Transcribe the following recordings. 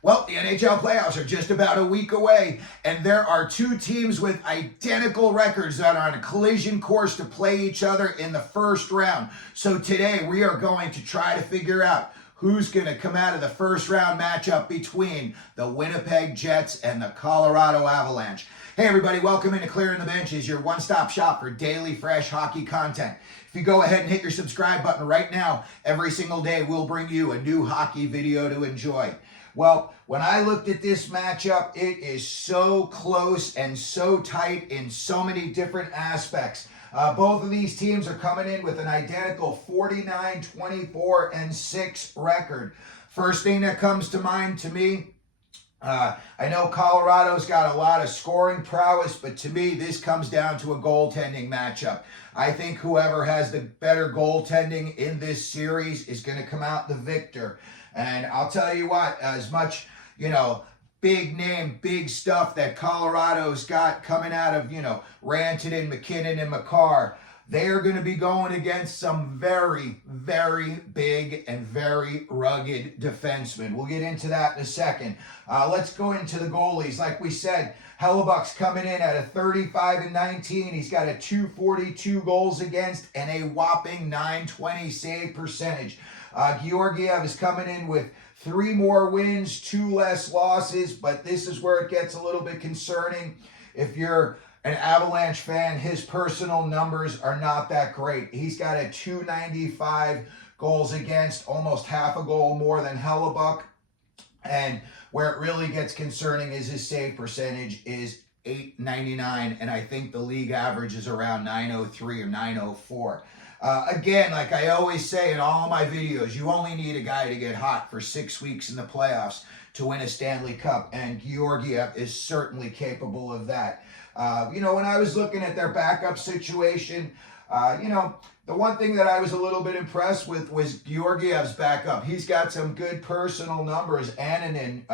Well, the NHL playoffs are just about a week away, and there are two teams with identical records that are on a collision course to play each other in the first round. So today we are going to try to figure out who's going to come out of the first round matchup between the Winnipeg Jets and the Colorado Avalanche. Hey everybody, welcome into Clearing the Benches, your one-stop shop for daily fresh hockey content. If you go ahead and hit your subscribe button right now, every single day we'll bring you a new hockey video to enjoy. Well, when I looked at this matchup, it is so close and so tight in so many different aspects. Both of these teams are coming in with an identical 49-24-6 record. First thing that comes to mind to me, I know Colorado's got a lot of scoring prowess, but to me, this comes down to a goaltending matchup. I think whoever has the better goaltending in this series is going to come out the victor. And I'll tell you what, as much, big name, big stuff that Colorado's got coming out of, Rantanen, Mackinnon, and Makar, they are going to be going against some very, very big and very rugged defensemen. We'll get into that in a second. Let's go into the goalies. Like we said, Hellebuyck's coming in at a 35-19. He's got a .242 goals against and a whopping .920 save percentage. Georgiev is coming in with 3 more wins, 2 less losses, but this is where it gets a little bit concerning. If you're an Avalanche fan, his personal numbers are not that great. He's got a .295 goals against, almost half a goal more than Hellebuyck. And where it really gets concerning is his save percentage is .899, and I think the league average is around .903 or .904. Again, like I always say in all of my videos, you only need a guy to get hot for 6 weeks in the playoffs to win a Stanley Cup, and Georgiev is certainly capable of that. When I was looking at their backup situation, the one thing that I was a little bit impressed with was Georgiev's backup. He's got some good personal numbers. Mackinnon,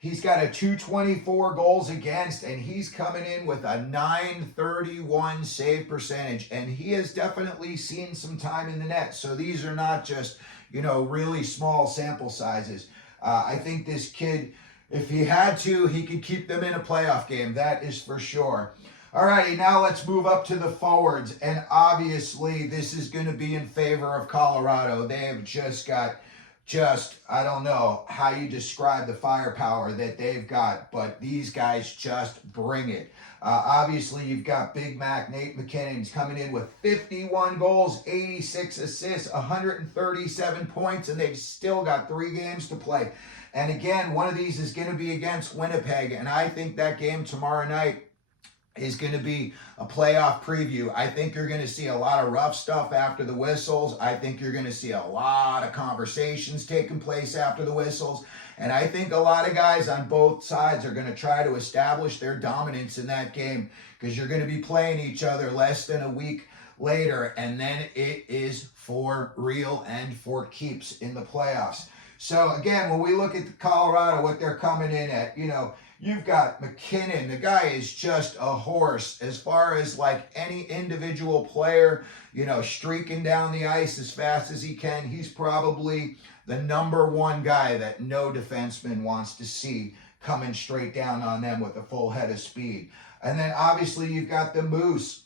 he's got a .224 goals against, and he's coming in with a .931 save percentage, and he has definitely seen some time in the net. So these are not just, really small sample sizes. I think this kid, if he had to, he could keep them in a playoff game. That is for sure. All righty, now let's move up to the forwards, and obviously this is going to be in favor of Colorado. They have I don't know how you describe the firepower that they've got, but these guys just bring it. Obviously, you've got Big Mac, Nate MacKinnon. He's coming in with 51 goals, 86 assists, 137 points, and they've still got 3 games to play. And again, one of these is going to be against Winnipeg, and I think that game tomorrow night is going to be a playoff preview. I think you're going to see a lot of rough stuff after the whistles. I think you're going to see a lot of conversations taking place after the whistles. And I think a lot of guys on both sides are going to try to establish their dominance in that game, because you're going to be playing each other less than a week later, and then it is for real and for keeps in the playoffs. So again, when we look at Colorado, what they're coming in at, you've got Mackinnon. The guy is just a horse as far as like any individual player, streaking down the ice as fast as he can. He's probably the #1 guy that no defenseman wants to see coming straight down on them with a full head of speed. And then obviously you've got the Moose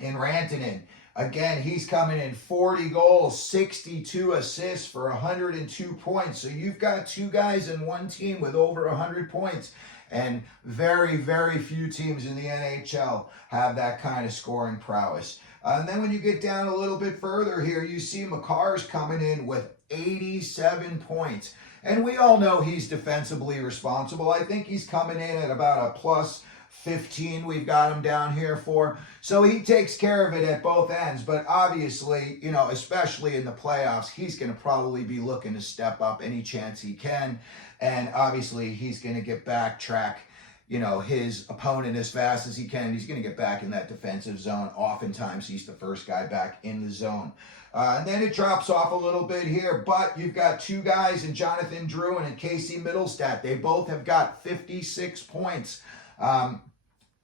in Rantanen. Again, he's coming in 40 goals, 62 assists for 102 points. So you've got 2 guys in one team with over 100 points. And very, very few teams in the NHL have that kind of scoring prowess. And then when you get down a little bit further here, you see Makar's coming in with 87 points. And we all know he's defensively responsible. I think he's coming in at about a plus 15 we've got him down here for. So he takes care of it at both ends. But obviously, especially in the playoffs, he's going to probably be looking to step up any chance he can. And obviously, he's going to get backtrack, his opponent as fast as he can. He's going to get back in that defensive zone. Oftentimes, he's the first guy back in the zone. And then it drops off a little bit here. But you've got 2 guys in Jonathan Drouin and Casey Middlestat. They both have got 56 points.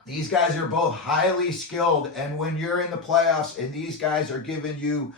These guys are both highly skilled, and when you're in the playoffs and these guys are giving you,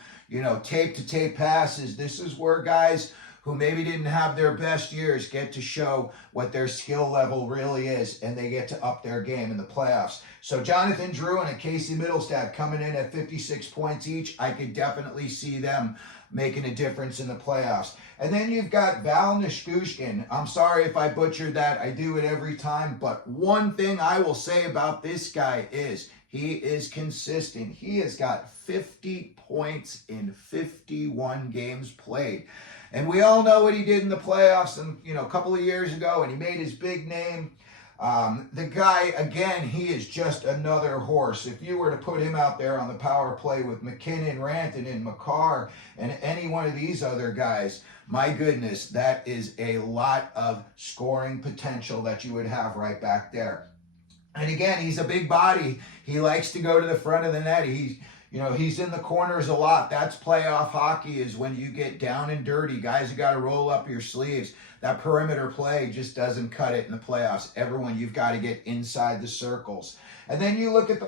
tape-to-tape passes, this is where guys who maybe didn't have their best years get to show what their skill level really is, and they get to up their game in the playoffs. So Jonathan Drouin and Casey Mittelstadt coming in at 56 points each, I could definitely see them making a difference in the playoffs. And then you've got Val Nichushkin. I'm sorry if I butchered that. I do it every time. But one thing I will say about this guy is he is consistent. He has got 50 points in 51 games played. And we all know what he did in the playoffs a couple of years ago, and he made his big name. The guy, again, he is just another horse. If you were to put him out there on the power play with Mackinnon, Rantanen, Makar, and any one of these other guys, my goodness, that is a lot of scoring potential that you would have right back there. And again, he's a big body. He likes to go to the front of the net. He's in the corners a lot. That's playoff hockey, is when you get down and dirty. Guys, you got to roll up your sleeves. That perimeter play just doesn't cut it in the playoffs. Everyone, you've got to get inside the circles. And then you look at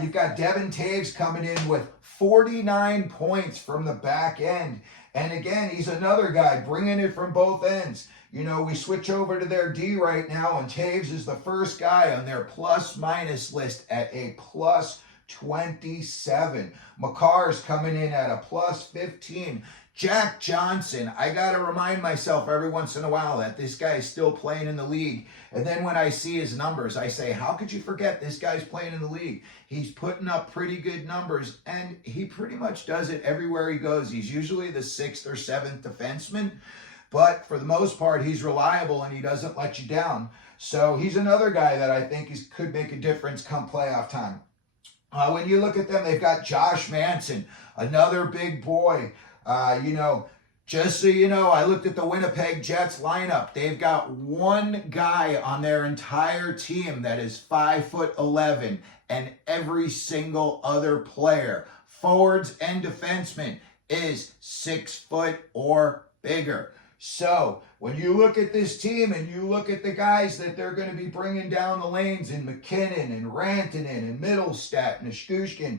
you've got Devin Taves coming in with 49 points from the back end. And again, he's another guy bringing it from both ends. We switch over to their D right now, and Taves is the first guy on their plus-minus list at a plus 27. Makar's coming in at a plus 15. Jack Johnson, I got to remind myself every once in a while that this guy is still playing in the league. And then when I see his numbers, I say, how could you forget this guy's playing in the league? He's putting up pretty good numbers, and he pretty much does it everywhere he goes. He's usually the 6th or 7th defenseman, but for the most part, he's reliable and he doesn't let you down. So he's another guy that I think could make a difference come playoff time. When you look at them, they've got Josh Manson, another big boy. Just so you know, I looked at the Winnipeg Jets lineup. They've got one guy on their entire team that is 5'11", and every single other player, forwards and defensemen, is 6 foot or bigger. So when you look at this team and you look at the guys that they're going to be bringing down the lanes in Mackinnon and Rantanen and Mittelstadt and Nichushkin,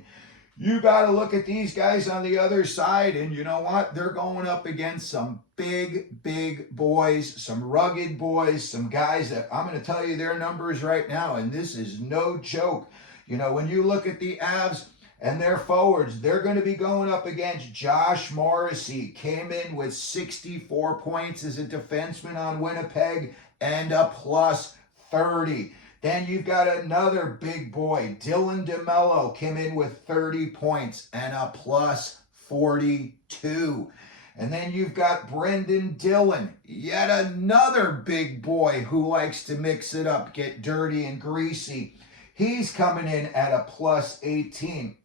you got to look at these guys on the other side, and you know what? They're going up against some big, big boys, some rugged boys, some guys that I'm going to tell you their numbers right now, and this is no joke. When you look at the Avs and their forwards, they're going to be going up against Josh Morrissey. Came in with 64 points as a defenseman on Winnipeg and a plus 30. Then you've got another big boy, Dylan Demelo, came in with 30 points and a plus 42. And then you've got Brendan Dillon, yet another big boy who likes to mix it up, get dirty and greasy. He's coming in at a plus 18.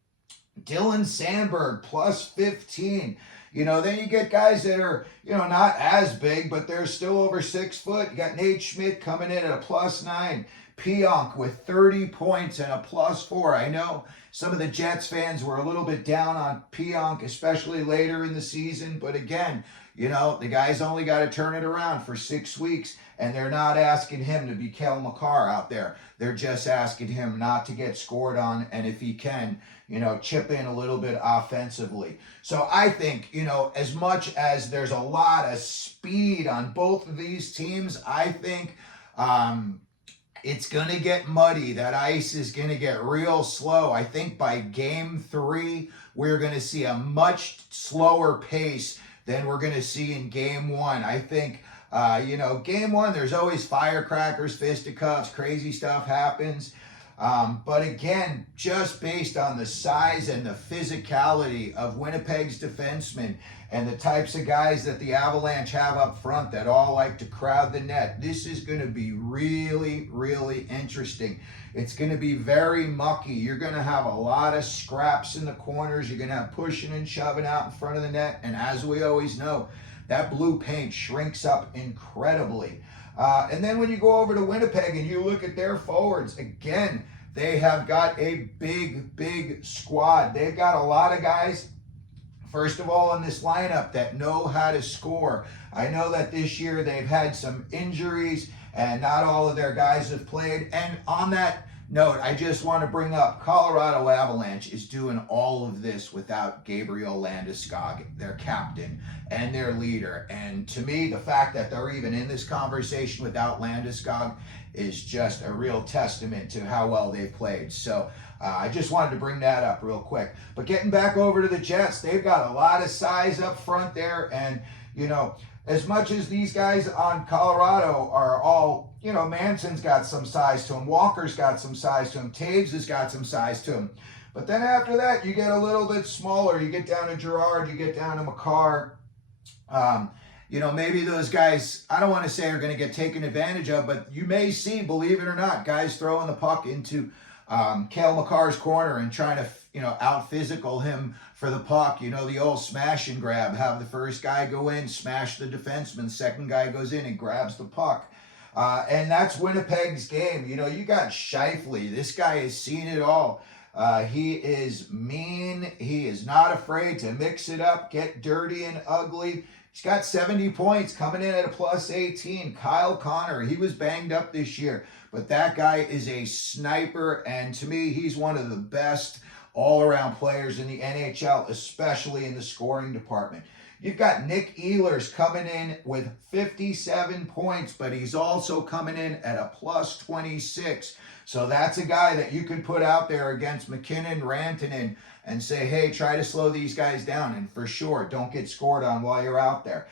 Dylan Sandberg, plus 15. Then you get guys that are, not as big, but they're still over 6 foot. You got Nate Schmidt coming in at a plus 9. Pionk with 30 points and a plus 4. I know some of the Jets fans were a little bit down on Pionk, especially later in the season. But again, the guy's only got to turn it around for 6 weeks, and they're not asking him to be Cala Makar out there. They're just asking him not to get scored on, and if he can, chip in a little bit offensively. So I think, as much as there's a lot of speed on both of these teams, I think it's going to get muddy. That ice is going to get real slow. I think by game 3, we're going to see a much slower pace than we're going to see in game 1. I think, game 1, there's always firecrackers, fisticuffs, crazy stuff happens. But again, just based on the size and the physicality of Winnipeg's defensemen and the types of guys that the Avalanche have up front that all like to crowd the net, this is going to be really, really interesting. It's going to be very mucky. You're going to have a lot of scraps in the corners. You're going to have pushing and shoving out in front of the net. And as we always know, that blue paint shrinks up incredibly. And then when you go over to Winnipeg and you look at their forwards, again, they have got a big, big squad. They've got a lot of guys, first of all, in this lineup that know how to score. I know that this year they've had some injuries and not all of their guys have played. And on that note, I just want to bring up Colorado Avalanche is doing all of this without Gabriel Landeskog, their captain and their leader. And to me, the fact that they're even in this conversation without Landeskog is just a real testament to how well they've played. So I just wanted to bring that up real quick. But getting back over to the Jets, they've got a lot of size up front there. And, you know, as much as these guys on Colorado are all, you know, Manson's got some size to him, Walker's got some size to him, Taves has got some size to him. But then after that, you get a little bit smaller. You get down to Girard, you get down to Makar. You know, maybe those guys, I don't want to say are going to get taken advantage of, but you may see, believe it or not, guys throwing the puck into Cale Makar's corner and trying to, you know, out-physical him for the puck. You know, the old smash and grab. Have the first guy go in, smash the defenseman. Second guy goes in and grabs the puck. And that's Winnipeg's game. You know, you got Scheifele. This guy has seen it all. He is mean. He is not afraid to mix it up, get dirty and ugly. He's got 70 points coming in at a plus 18. Kyle Connor, he was banged up this year, but that guy is a sniper, and to me, he's one of the best all-around players in the NHL, especially in the scoring department. You've got Nick Ehlers coming in with 57 points, but he's also coming in at a plus 26. So that's a guy that you can put out there against Mackinnon, Rantanen, and say, hey, try to slow these guys down. And for sure, don't get scored on while you're out there.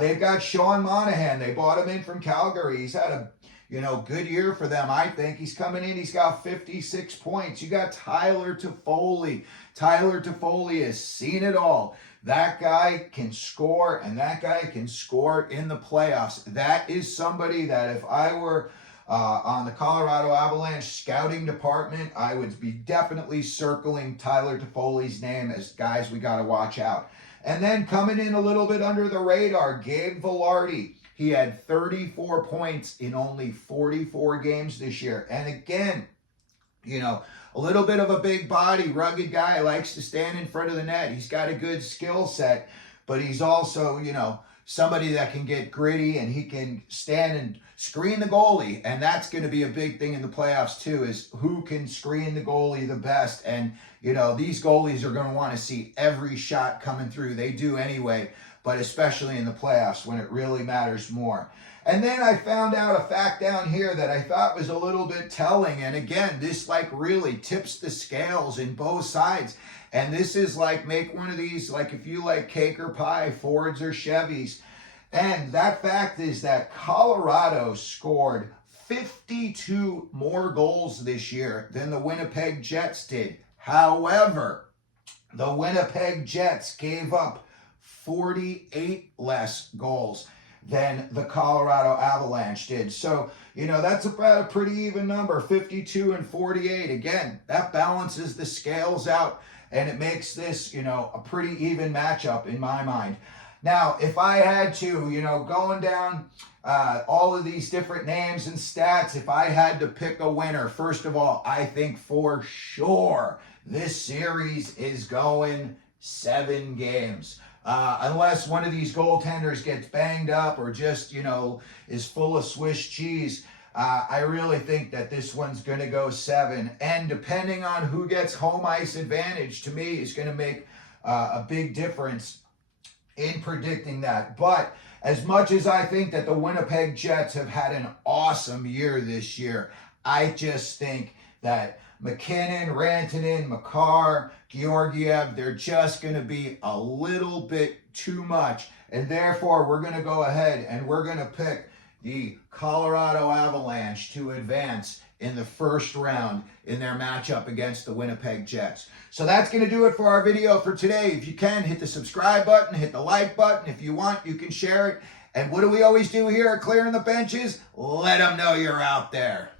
They've got Sean Monahan. They bought him in from Calgary. He's had a, you know, good year for them, I think. He's coming in. He's got 56 points. You got Tyler Toffoli. Tyler Toffoli has seen it all. That guy can score, and that guy can score in the playoffs. That is somebody that if I were on the Colorado Avalanche scouting department, I would be definitely circling Tyler Toffoli's name as guys we got to watch out. And then coming in a little bit under the radar, Gabe Vilardi. He had 34 points in only 44 games this year. And again, you know, a little bit of a big body, rugged guy, likes to stand in front of the net. He's got a good skill set, but he's also, you know, somebody that can get gritty, and he can stand and screen the goalie. And that's going to be a big thing in the playoffs too, is who can screen the goalie the best. And, you know, these goalies are going to want to see every shot coming through. They do anyway, but especially in the playoffs when it really matters more. And then I found out a fact down here that I thought was a little bit telling. And again, this like really tips the scales in both sides. And this is like, make one of these, like if you like cake or pie, Fords or Chevys. And that fact is that Colorado scored 52 more goals this year than the Winnipeg Jets did. However, the Winnipeg Jets gave up 48 less goals than the Colorado Avalanche did. So, you know, that's about a pretty even number, 52 and 48. Again, that balances the scales out, and it makes this, you know, a pretty even matchup in my mind. Now, if I had to, you know, going down all of these different names and stats, if I had to pick a winner, first of all, I think for sure this series is going 7 games. Unless one of these goaltenders gets banged up or just, you know, is full of Swiss cheese, I really think that this one's going to go 7. And depending on who gets home ice advantage, to me, is going to make a big difference in predicting that. But as much as I think that the Winnipeg Jets have had an awesome year this year, I just think that Mackinnon, Rantanen, Makar, Georgiev, they're just going to be a little bit too much. And therefore, we're going to go ahead and we're going to pick the Colorado Avalanche to advance in the first round in their matchup against the Winnipeg Jets. So that's going to do it for our video for today. If you can, hit the subscribe button, hit the like button. If you want, you can share it. And what do we always do here at Clearing the Benches? Let them know you're out there.